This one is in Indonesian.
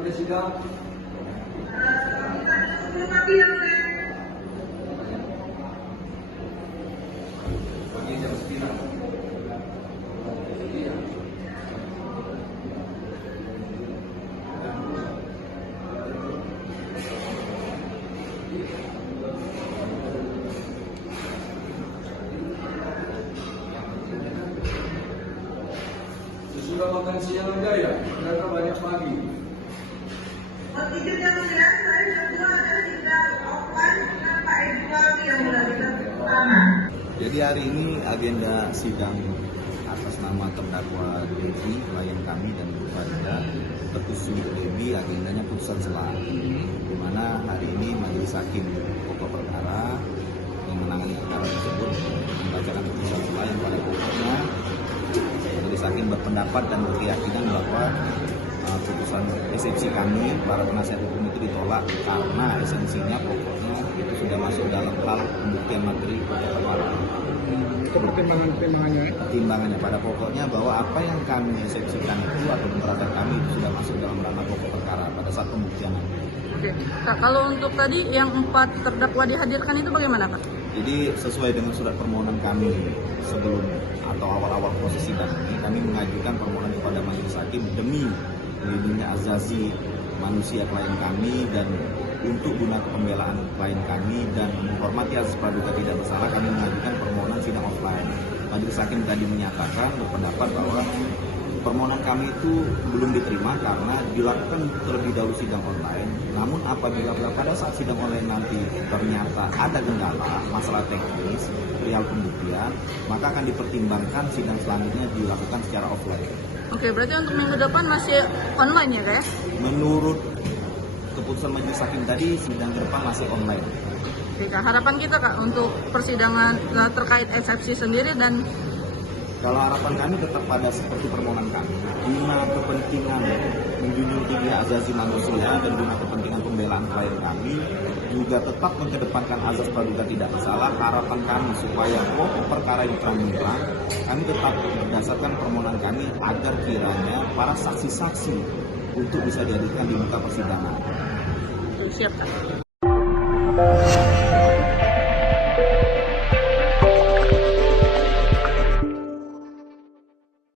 kita sidang. Pagi jam 9. Sudah makan siang aja ya? Ternyata banyak pagi. Itu jam 9 dari jam 2 ada sidang offline dengan Pak Edi yang melakukan pertama. Jadi hari ini agenda sidang atas nama terdakwa Devi, klien kami dan keluarga, terkhusus Devi, agendanya putusan selah, di mana hari ini majelis hakim pokok perkara yang menangani perkara tersebut membacakan putusan selah yang pada pokoknya majelis hakim berpendapat dan berkeyakinan bahwa putusan eksepsi kami para penasihat hukum itu ditolak karena esensinya pokoknya itu sudah masuk dalam hal pembuktian materi perkara. Itu pertimbangannya Pada pokoknya bahwa apa yang kami eksepsikan itu atau keberatan kami itu sudah masuk dalam ranah pokok perkara pada saat pembuktian. Oke, Kak, kalau untuk tadi yang 4 terdakwa dihadirkan itu bagaimana, Kak? Jadi sesuai dengan surat permohonan kami sebelum atau awal-awal proses sidang ini, kami mengajukan permohonan kepada majelis hakim demi melindungi asasi manusia klien kami dan untuk guna pembelaan klien kami dan menghormati asas praduga tidak bersalah, kami mengajukan permohonan sidang offline. Majelis hakim tadi menyatakan berpendapat bahwa permohonan kami itu belum diterima karena dilakukan terlebih dahulu sidang online. Namun apabila pada saat sidang online nanti ternyata ada kendala, masalah teknis, perihal pembuktian, maka akan dipertimbangkan sidang selanjutnya dilakukan secara offline. Oke, berarti untuk minggu depan masih online ya, Kak ya? Menurut keputusan majelis hakim tadi, sidang ke depan masih online. Oke, Kak, harapan kita, Kak, untuk persidangan terkait eksepsi sendiri dan Kalau harapan kami tetap pada seperti permohonan kami, guna kepentingan menjunjung tinggi asasi manusia dan guna kepentingan pembelaan klien kami, juga tetap mengedepankan azas praduga tidak bersalah. Harapan kami supaya pokok perkara yang terang, kami tetap berdasarkan permohonan kami agar kiranya para saksi-saksi untuk bisa dihadirkan di muka persidangan. siap, Kak.